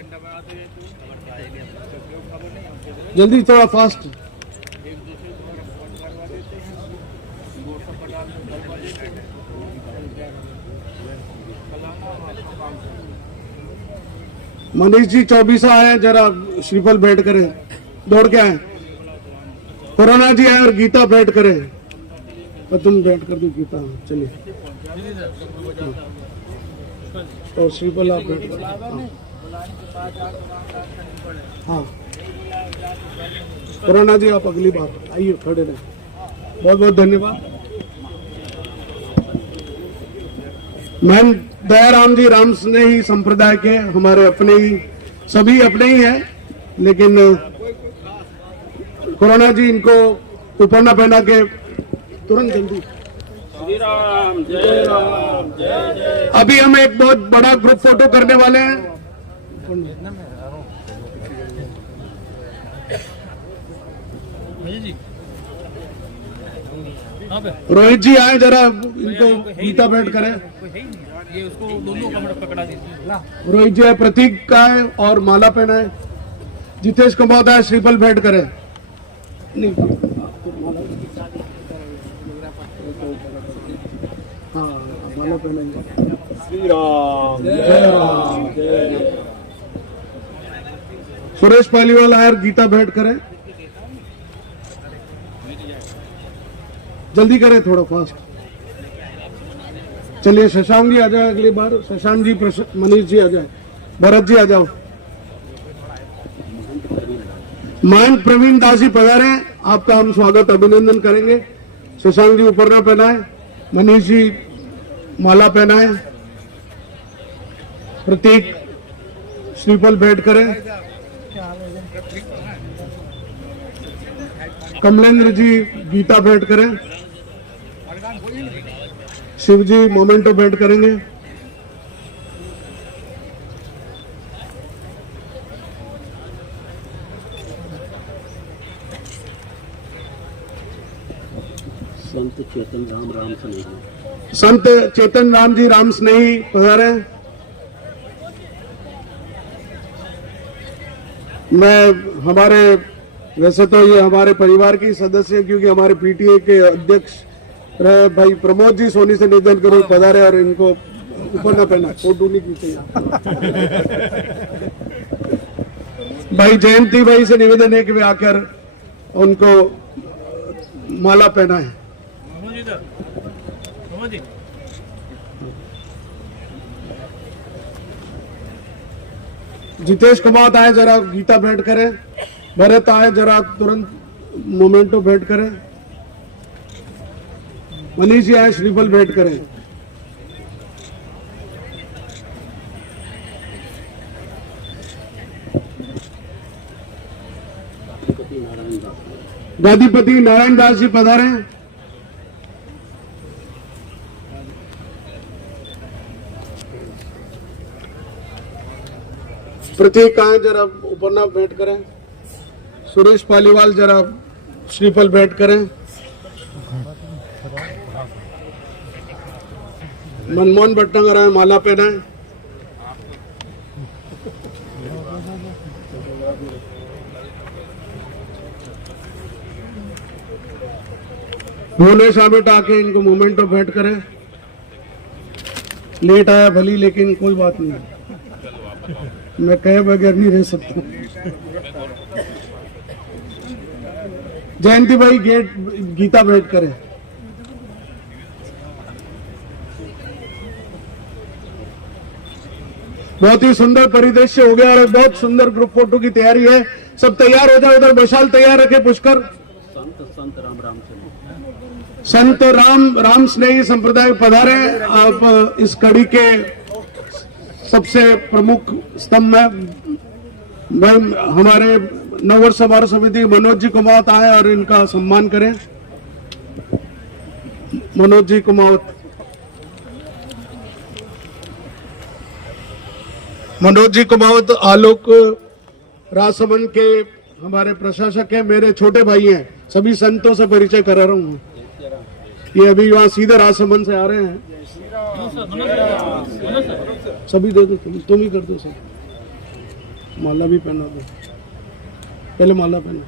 जल्दी, थोड़ा फास्ट। मनीष जी चौबीसा आए, जरा श्रीफल भेंट करें, दौड़ के आए। कोरोना जी आए और गीता भेंट करें। और तुम भेंट कर दो गीता, चलिए। और श्रीफल आप भेंट करें। हाँ, कोरोना जी आप अगली बार आइए, खड़े रहे। बहुत बहुत धन्यवाद। मैम दयाराम जी राम स्नेही संप्रदाय के, हमारे अपने ही, सभी अपने ही हैं, लेकिन कोरोना जी इनको ऊपर न पहना के तुरंत जल्दी। श्री राम जय राम जय जय। अभी हम एक बहुत बड़ा ग्रुप फोटो करने वाले हैं। रोहित जी आए, जरा इनको गीता भेंट करें। ये उसको दोनों कमर पकड़ा दीजिए। रोहित जी प्रतीक का है और माला पहनाए। जितेश कुमार है, श्रीफल भेंट करें। हाँ, माला पहनाएंगे। श्री राम जय राम जय। सुरेश पालीवाल आए, गीता भेंट करें। जल्दी करें, थोड़ा फास्ट। चलिए, शशांक जी आ जाए अगली बार। शशांक जी, मनीष जी आ जाए। भरत जी आ जाओ। महंत प्रवीण दास जी पधारे, आपका हम स्वागत अभिनंदन करेंगे। शशांक जी ऊपर ना पहनाए। मनीष जी माला पहनाए। प्रतीक श्रीफल भेंट करें। कमलेंद्र जी गीता भेंट करें। शिव जी मोमेंटो भेंट करेंगे। संत चेतन राम स्नेही, संत चेतन राम जी राम स्नेही पधारे। मैं हमारे, वैसे तो ये हमारे परिवार की सदस्य, क्योंकि हमारे पीटीए के अध्यक्ष रहे भाई प्रमोद जी सोनी से निधन करो पधारे, और इनको ऊपर ना पहना, फोटो नहीं खींचे। भाई जयंती भाई से निवेदन है कि वे आकर उनको माला पहना है। जितेश कुमार आए जरा गीता भेंट करें। भरत आए जरा तुरंत मोमेंटो भेंट करें। मनीष जी आए श्रीफल भेंट करें। गादीपति नारायण दास जी पधारे। प्रतीक आए जरा उपन्यास भेंट करें। सुरेश पालीवाल जरा श्रीफल भेंट करें। मनमोहन भट्टनगर आए माला पहनाए। भुवनेश आमिट आके इनको मोमेंटो भेंट करें। लेट आया भली, लेकिन कोई बात नहीं, मैं कहे बगैर नहीं रह सकता। जयंती भाई गीता भेंट करें। बहुत ही सुंदर परिदृश्य हो गया और बहुत सुंदर ग्रुप फोटो की तैयारी है। सब तैयार हो जाए, उधर मशाल तैयार रखे। पुष्कर संत राम स्नेही संप्रदाय पधारे। आप इस कड़ी के सबसे प्रमुख स्तंभ में हमारे नववर्ष समारोह समिति मनोज जी कुमावत आए और इनका सम्मान करें। मनोज जी कुमावत, मनोज जी कुमावत आलोक राजसमंद के हमारे प्रशासक हैं, मेरे छोटे भाई हैं। सभी संतों से परिचय करा रहा हूँ। ये अभी वहां सीधे राजसमंद से आ रहे हैं। सभी दे दो, तुम ही कर दो सर। माला भी पहना दो, पहले माला पहना।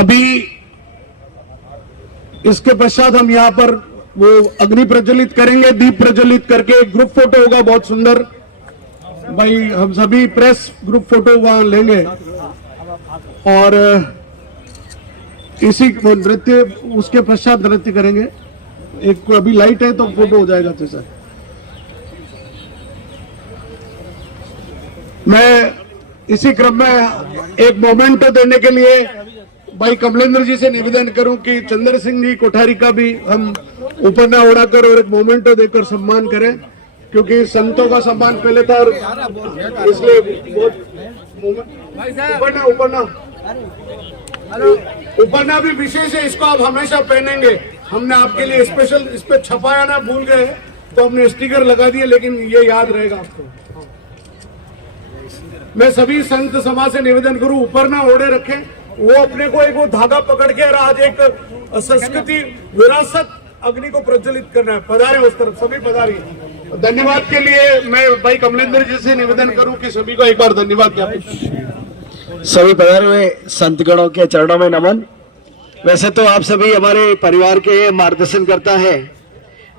अभी इसके पश्चात हम यहाँ पर वो अग्नि प्रज्वलित करेंगे। दीप प्रज्वलित करके एक ग्रुप फोटो होगा बहुत सुंदर। भाई हम सभी प्रेस ग्रुप फोटो वहां लेंगे और इसी नृत्य, उसके पश्चात नृत्य करेंगे। एक अभी लाइट है तो फोटो हो जाएगा। तो सर मैं इसी क्रम में एक मोमेंटो देने के लिए भाई कमलेंद्र जी से निवेदन करूं कि चंद्र सिंह जी कोठारी का भी हम उपन्यास उड़ाकर और एक मोमेंटो देकर सम्मान करें, क्योंकि संतों का सम्मान पहले था और इसलिए उपन्यास भी विशेष है। इसको आप हमेशा पहनेंगे। हमने आपके लिए स्पेशल इस पे छपाया ना, भूल गए तो हमने स्टिकर लगा दिए, लेकिन ये याद रहेगा आपको। मैं सभी संत समाज से निवेदन करूं, ऊपर ना ओढ़े रखें। वो अपने को एक वो धागा पकड़ के और आज एक संस्कृति विरासत अग्नि को प्रज्वलित करना है। पधारे उस तरफ, सभी पधारिए। धन्यवाद के लिए मैं भाई कमलेंद्र जी से निवेदन करूं कि सभी को एक बार धन्यवाद ज्ञापित। सभी पधारे हुए संतगणों के चरणों में नमन। वैसे तो आप सभी हमारे परिवार के मार्गदर्शन करता है,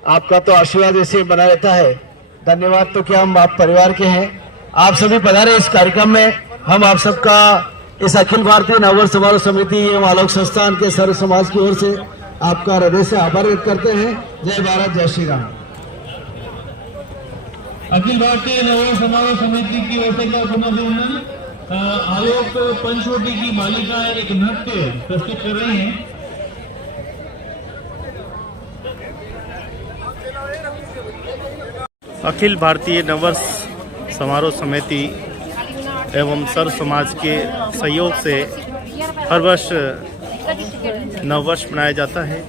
आपका तो आशीर्वाद ऐसे बना रहता है। धन्यवाद तो क्या, हम आप परिवार के हैं। आप सभी पधारे इस कार्यक्रम में। हम आप सबका इस अखिल भारतीय नववर्ष समारोह समिति एवं आलोक संस्थान के सर्व समाज की ओर से आपका हृदय से आभार व्यक्त करते हैं। जय भारत, जय श्री राम। अखिल भारतीय नववर्ष समारोह समिति की ओर से आलोक पंचवटी की बालिकाएं एक नृत्य प्रस्तुत कर रही हैं। अखिल भारतीय नववर्ष समारोह समिति एवं सर्व समाज के सहयोग से हर वर्ष नववर्ष मनाया जाता है।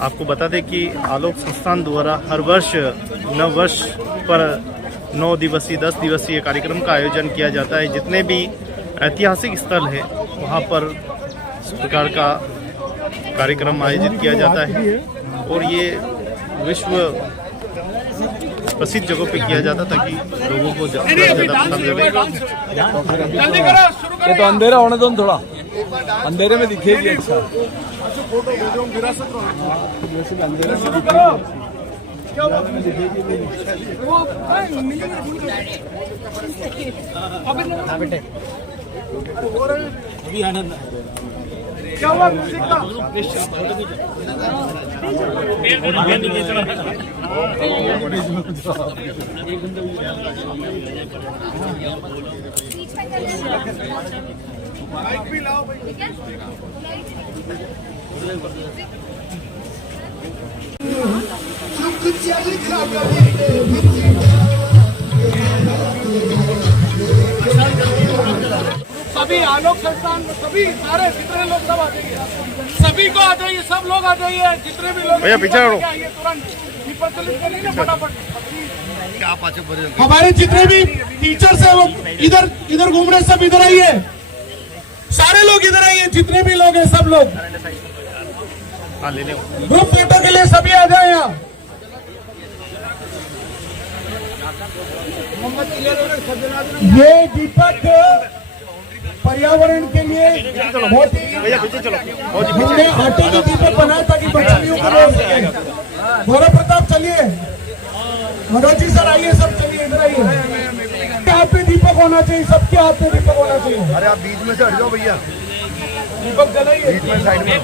आपको बता दें कि आलोक संस्थान द्वारा हर वर्ष नववर्ष पर 9 दिवसीय 10 दिवसीय कार्यक्रम का आयोजन किया जाता है। जितने भी ऐतिहासिक स्थल है वहाँ पर इस प्रकार का कार्यक्रम आयोजित किया जाता है और ये विश्व प्रसिद्ध जगहों पे किया जाता ताकि लोगों को ज़्यादा पसंद लगे। ये तो अंधेरा होने दो, थोड़ा अंधेरे में दिखेगी। अच्छा अभी आनंद क्या हुआ म्यूजिक का? माइक भी लाओ भैया। सभी आलोक संस्थान सभी सारे जितने लोग सब आ जाइए, सभी को आ जाइए, सब लोग आ जाइए, जितने भी लोग भैया पीछे हटो। आइए तुरंत प्रचलित करिए ना फटाफट। हमारे जितने भी टीचर्स हैं वो इधर इधर घूम रहे, सब इधर आइए, सारे लोग इधर आइए, जितने भी लोग हैं सब लोग ग्रुप फोटो के लिए सभी आ जाए यहाँ। ये दीपक पर्यावरण के लिए बहुत ही हमने आटे की दीपक बनाया ताकि मछलियों को रोक सके। गौरव प्रताप चलिए, मनोज जी सर आइए, सब चलिए इधर आइए। हाथ पे दीपक होना चाहिए, सबके हाथ में दीपक होना चाहिए। अरे आप बीच में से हट जाओ भैया, दीपक जलाइए बीच में साइड में।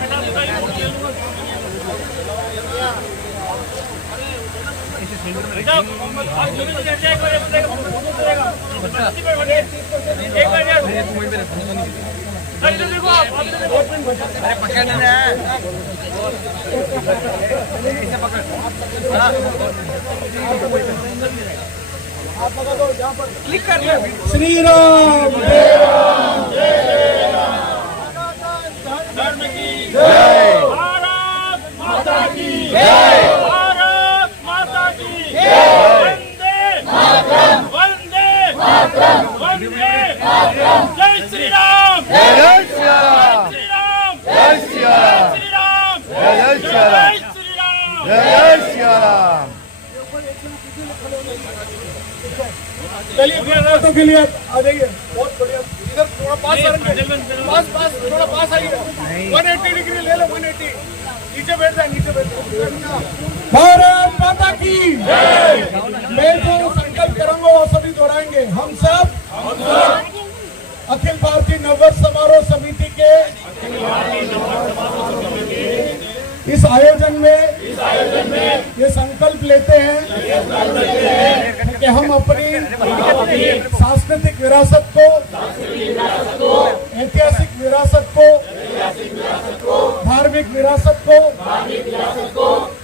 क्लिक कर श्री राम धर्म की जय, भारत माता की जय, भारत माता की जय, वंदे मातरम, वंदे मातरम, वंदे मातरम, जय श्री राम, जय श्री राम, श्री राम, जय श्री राम, श्री राम, जय श्री राम, जय श्री राम, जय श्री राम। चलिए फोटो के लिए आ जाइए, बहुत बढ़िया। इधर थोड़ा पास पास पास थोड़ा पास आइए, 180 डिग्री ले लो, 180 नीचे बैठ जाए, नीचे बैठ जाए। भारत माता की मैं जो संकल्प करूंगा वो सभी दोहराएंगे। हम सब अखिल भारतीय नववर्ष समारोह समिति के इस आयोजन में ये संकल्प लेते हैं कि हम अपनी सांस्कृतिक विरासत को, ऐतिहासिक विरासत को, धार्मिक विरासत को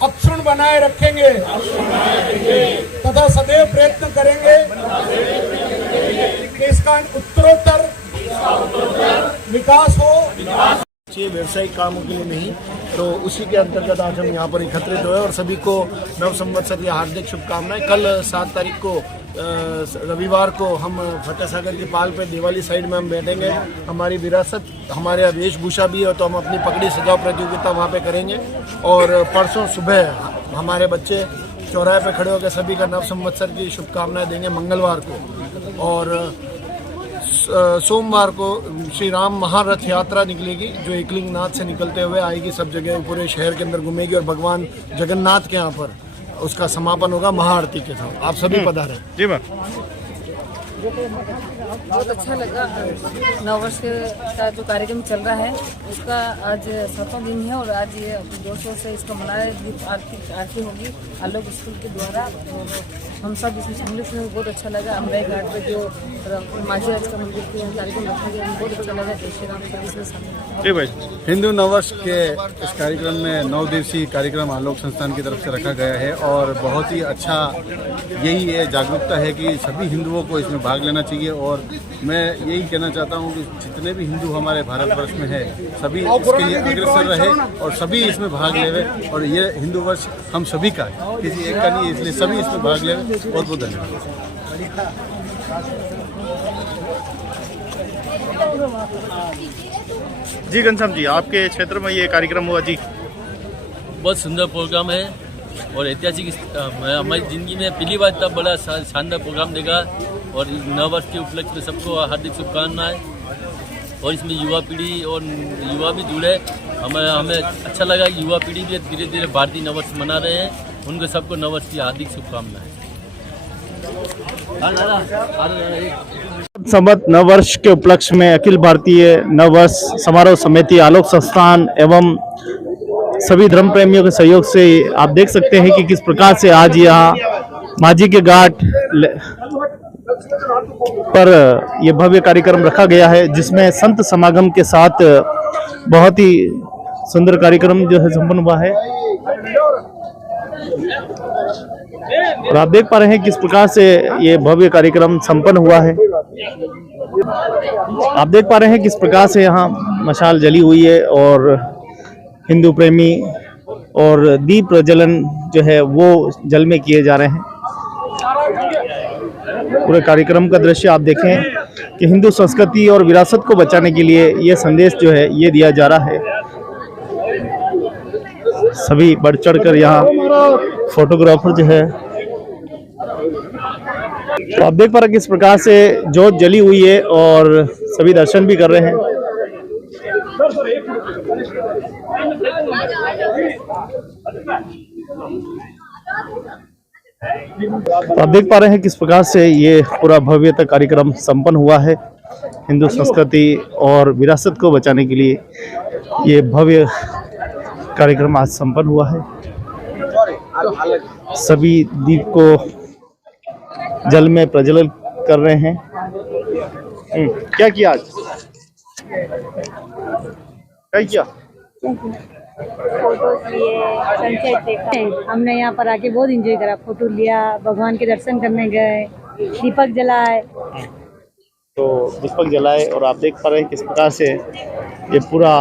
अक्षुण्ण बनाए रखेंगे तथा सदैव प्रयत्न करेंगे कि इसका उत्तरोत्तर विकास हो। व्यवसायिक कामों के लिए नहीं, तो उसी के अंतर्गत आज हम यहाँ पर एकत्रित हुए और सभी को नव संवत्सर की हार्दिक शुभकामनाएं। कल 7 तारीख को रविवार को हम फतेह सागर की पाल पे दिवाली साइड में हम बैठेंगे। हमारी विरासत, हमारे वेशभूषा भी है, तो हम अपनी पगड़ी सजाओ प्रतियोगिता वहाँ पे करेंगे। और परसों सुबह हमारे बच्चे चौराहे पे खड़े होकर सभी का नव संवत्सर की शुभकामनाएं देंगे मंगलवार को। और सोमवार को श्री राम महारथ यात्रा निकलेगी जो एकलिंगनाथ से निकलते हुए आएगी, सब जगह पूरे शहर के अंदर घूमेगी और भगवान जगन्नाथ के यहाँ पर उसका समापन होगा महाआरती के साथ। आप सभी पधारें। जी मैम। बहुत अच्छा लगा। नववर्ष का जो कार्यक्रम चल रहा है उसका आज 7वां दिन है और आज ये जोशों से इसको मनाया। आरती होगी आलोक स्कूल के द्वारा और हम सब इसमें सम्मिलित हुए। बहुत अच्छा लगा। अमराई घाट पे जो माझी राज का मंदिर के कार्यक्रम रखा गया, बहुत अच्छा लगा। जय श्री राम सभी से शामिल। हिंदू नववर्ष के इस कार्यक्रम में 9 दिवसीय कार्यक्रम आलोक संस्थान की तरफ से रखा गया है और बहुत ही अच्छा यही है जागरूकता है कि सभी हिंदुओं को इसमें भाग लेना चाहिए। और मैं यही कहना चाहता हूँ कि जितने भी हिंदू हमारे भारतवर्ष में है सभी इसके लिए अग्रसर रहे और सभी इसमें भाग लेवे। और ये हिंदू वर्ष हम सभी का है, किसी एक का नहीं है, इसलिए सभी इसमें भाग लेवे। बहुत बहुत धन्यवाद। जी घनश्याम जी, आपके क्षेत्र में ये कार्यक्रम हुआ जी? बहुत सुंदर प्रोग्राम है और ऐतिहासिक हमारी ज़िंदगी में पहली बार इतना बड़ा शानदार प्रोग्राम देगा। और नववर्ष के उपलक्ष्य में सबको हार्दिक शुभकामनाएं। और इसमें युवा पीढ़ी और युवा भी जुड़े। हमें अच्छा लगा कि युवा पीढ़ी भी धीरे धीरे भारतीय नववर्ष मना रहे हैं। उनको सबको नववर्ष की हार्दिक शुभकामनाएं। संवत नववर्ष के उपलक्ष्य में अखिल भारतीय नववर्ष समारोह समिति आलोक संस्थान एवं सभी धर्म प्रेमियों के सहयोग से आप देख सकते हैं कि किस प्रकार से आज यहाँ माझी के घाट पर यह भव्य कार्यक्रम रखा गया है, जिसमें संत समागम के साथ बहुत ही सुंदर कार्यक्रम जो है संपन्न हुआ है। और आप देख पा रहे हैं किस प्रकार से ये भव्य कार्यक्रम संपन्न हुआ है। आप देख पा रहे हैं किस प्रकार से यहाँ मशाल जली हुई है और हिंदू प्रेमी और दीप प्रज्वलन जो है वो जल में किए जा रहे हैं। पूरे कार्यक्रम का दृश्य आप देखें कि हिंदू संस्कृति और विरासत को बचाने के लिए ये संदेश जो है ये दिया जा रहा है। सभी बढ़ चढ़कर यहाँ फोटोग्राफर जो है, तो आप देख पा रहे हैं किस प्रकार से जोत जली हुई है और सभी दर्शन भी कर रहे हैं। तो आप देख पा रहे हैं किस प्रकार से ये पूरा भव्यता कार्यक्रम संपन्न हुआ है। हिंदू संस्कृति और विरासत को बचाने के लिए ये भव्य कार्यक्रम आज संपन्न हुआ है। सभी दीप को जल में प्रज्वलित कर रहे हैं। क्या किया आज? क्या किया? फोटोज लिए, सनसेट देखा। हमने यहाँ पर आके बहुत एंजॉय करा, फोटो लिया, भगवान के दर्शन करने गए, दीपक जलाए। तो दीपक जलाए और आप देख पा रहे हैं किस प्रकार से ये पूरा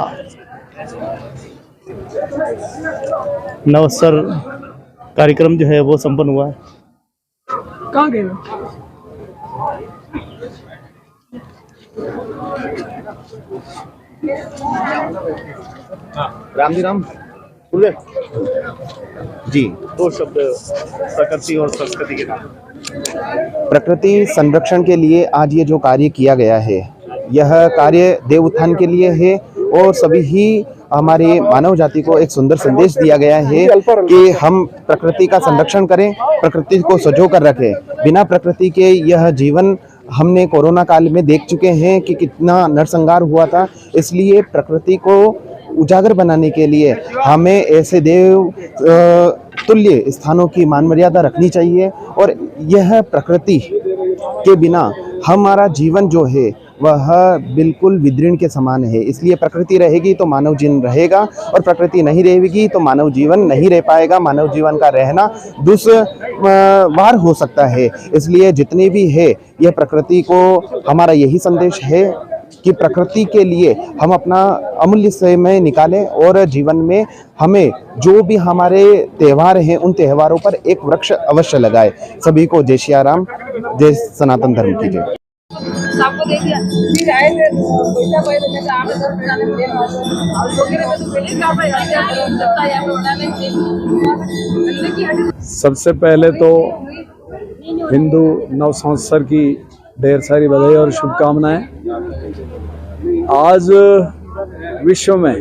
नवसर कार्यक्रम जो है वो संपन्न हुआ है। कहाँ गए? राम जी राम बोले जी। दो शब्द प्रकृति और संस्कृति के नाम। प्रकृति संरक्षण के लिए आज ये जो कार्य किया गया है, यह कार्य देव उत्थान के लिए है और सभी ही हमारी मानव जाति को एक सुंदर संदेश दिया गया है कि हम प्रकृति का संरक्षण करें, प्रकृति को सजो कर रखें। बिना प्रकृति के यह जीवन हमने कोरोना काल में देख चुके हैं कि कितना नरसंहार हुआ था। इसलिए प्रकृति को उजागर बनाने के लिए हमें ऐसे देव तुल्य स्थानों की मान मर्यादा रखनी चाहिए और यह प्रकृति के बिना हमारा जीवन जो है वह बिल्कुल विदृढ़ के समान है। इसलिए प्रकृति रहेगी तो मानव जीवन रहेगा और प्रकृति नहीं रहेगी तो मानव जीवन नहीं रह पाएगा। मानव जीवन का रहना दुश्वार हो सकता है। इसलिए जितने भी है यह प्रकृति को हमारा यही संदेश है कि प्रकृति के लिए हम अपना अमूल्य समय निकालें और जीवन में हमें जो भी हमारे त्यौहार हैं उन त्योहारों पर एक वृक्ष अवश्य लगाए। सभी को जय श्री राम, जय सनातन धर्म की जय। सबको देख लिया फिर आए थे पैसा पाए थे मैं 8,000 बनाने में दे तो पहले क्या पाएगा। सबसे पहले तो हिंदू नव संवत्सर की ढेर सारी बधाई और शुभकामनाएं। आज विश्व में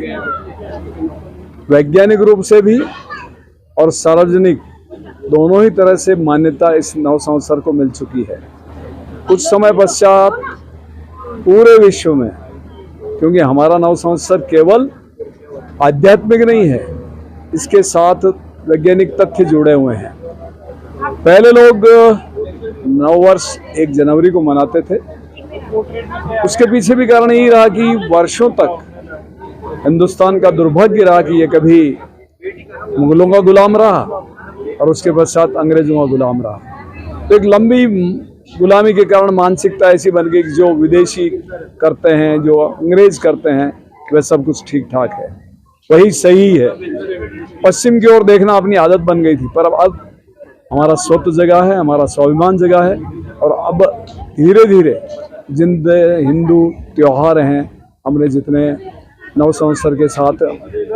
वैज्ञानिक रूप से भी और सार्वजनिक दोनों ही तरह से मान्यता इस नव संवत्सर को मिल चुकी है। कुछ समय पश्चात पूरे विश्व में, क्योंकि हमारा नव संवत्सर केवल आध्यात्मिक नहीं है, इसके साथ वैज्ञानिक तथ्य जुड़े हुए हैं। पहले लोग नववर्ष 1 जनवरी को मनाते थे। उसके पीछे भी कारण यही रहा कि वर्षों तक हिंदुस्तान का दुर्भाग्य रहा कि ये कभी मुगलों का गुलाम रहा और उसके पश्चात अंग्रेजों का गुलाम रहा। तो एक लंबी गुलामी के कारण मानसिकता ऐसी बन गई कि जो विदेशी करते हैं, जो अंग्रेज करते हैं, वह सब कुछ ठीक ठाक है, वही सही है। पश्चिम की ओर देखना अपनी आदत बन गई थी, पर अब हमारा स्वत्व जगह है, हमारा स्वाभिमान जगह है और अब धीरे धीरे जिन हिंदू त्योहार हैं, हमने जितने नव संवत्सर के साथ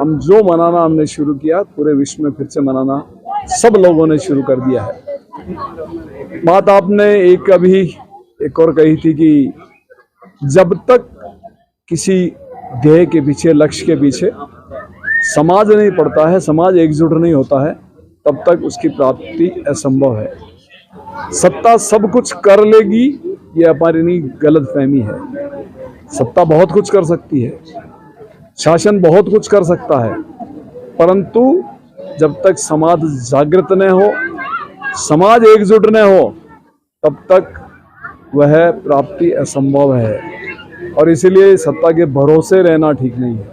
हम जो मनाना हमने शुरू किया, पूरे विश्व में फिर से मनाना सब लोगों ने शुरू कर दिया है। बात आपने एक और कही थी कि जब तक किसी ध्येय के पीछे, लक्ष्य के पीछे समाज नहीं पड़ता है, समाज एकजुट नहीं होता है, तब तक उसकी प्राप्ति असंभव है। सत्ता सब कुछ कर लेगी ये हमारी गलतफहमी है। सत्ता बहुत कुछ कर सकती है, शासन बहुत कुछ कर सकता है, परंतु जब तक समाज जागृत न हो, समाज एकजुट न हो, तब तक वह प्राप्ति असंभव है। और इसीलिए सत्ता के भरोसे रहना ठीक नहीं है।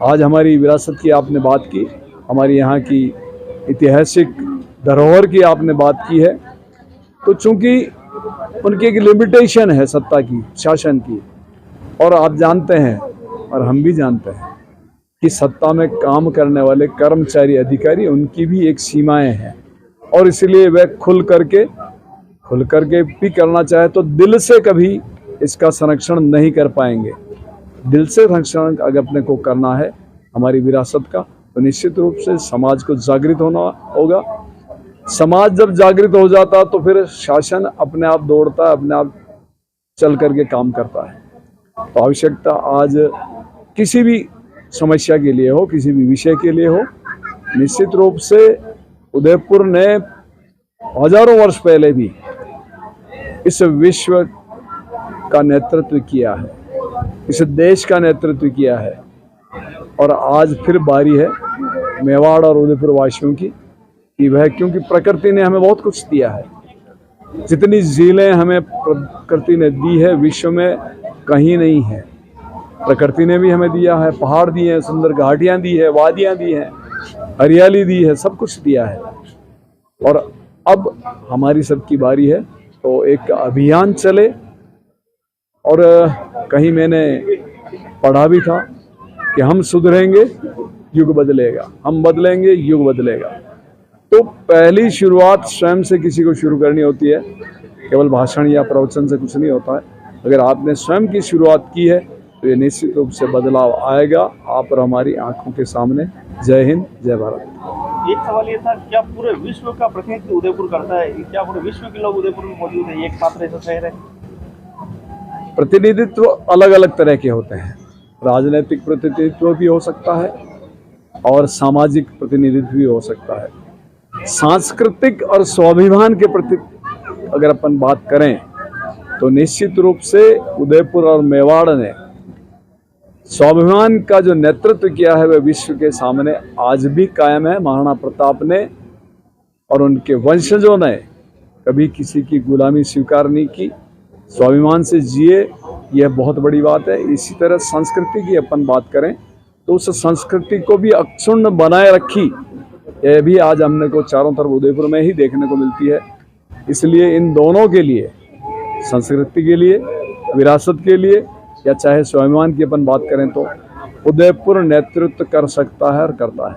आज हमारी विरासत की आपने बात की, हमारी यहाँ की ऐतिहासिक धरोहर की आपने बात की है, तो चूंकि उनकी एक लिमिटेशन है सत्ता की, शासन की, और आप जानते हैं और हम भी जानते हैं कि सत्ता में काम करने वाले कर्मचारी अधिकारी, उनकी भी एक सीमाएं हैं, और इसलिए वह खुल करके भी करना चाहे तो दिल से कभी इसका संरक्षण नहीं कर पाएंगे। दिल से संरक्षण अगर अपने को करना है हमारी विरासत का, तो निश्चित रूप से समाज को जागृत होना होगा। समाज जब जागृत हो जाता तो फिर शासन अपने आप दौड़ता है, अपने आप चल करके काम करता है। तो आवश्यकता आज किसी भी समस्या के लिए हो, किसी भी विषय के लिए हो, निश्चित रूप से उदयपुर ने हजारों वर्ष पहले भी इस विश्व का नेतृत्व किया है, इस देश का नेतृत्व किया है, और आज फिर बारी है मेवाड़ और उदयपुर वासियों की कि वह, क्योंकि प्रकृति ने हमें बहुत कुछ दिया है, जितनी झीलें हमें प्रकृति ने दी है विश्व में कहीं नहीं है। प्रकृति ने भी हमें दिया है, पहाड़ दिए हैं, सुंदर घाटियां दी है, वादियां दी हैं, हरियाली दी है, सब कुछ दिया है। और अब हमारी सबकी बारी है, तो एक अभियान चले। और कहीं मैंने पढ़ा भी था कि हम सुधरेंगे युग बदलेगा, हम बदलेंगे युग बदलेगा। तो पहली शुरुआत स्वयं से किसी को शुरू करनी होती है, केवल भाषण या प्रवचन से कुछ नहीं होता है। अगर आपने स्वयं की शुरुआत की है तो ये निश्चित रूप से बदलाव आएगा आप और हमारी आंखों के सामने। जय हिंद, जय भारत। एक सवाल ये था, क्या पूरे विश्व का प्रतिनिधित्व उदयपुर करता है? क्या पूरे विश्व के लोग उदयपुर में मौजूद है? एक मात्र ऐसा शहर है? प्रतिनिधित्व अलग अलग तरह के होते हैं। राजनीतिक प्रतिनिधित्व भी हो सकता है और सामाजिक प्रतिनिधित्व भी हो सकता है। सांस्कृतिक और स्वाभिमान के प्रति अगर अपन बात करें तो निश्चित रूप से उदयपुर और मेवाड़ ने स्वाभिमान का जो नेतृत्व किया है वह विश्व के सामने आज भी कायम है। महाराणा प्रताप ने और उनके वंशजों ने कभी किसी की गुलामी स्वीकार नहीं की, स्वाभिमान से जिए, यह बहुत बड़ी बात है। इसी तरह संस्कृति की अपन बात करें तो उस संस्कृति को भी अक्षुण्ण बनाए रखी, यह भी आज हमने को चारों तरफ उदयपुर में ही देखने को मिलती है। इसलिए इन दोनों के लिए, संस्कृति के लिए, विरासत के लिए, या चाहे स्वाभिमान की अपन बात करें, तो उदयपुर नेतृत्व कर सकता है और करता है।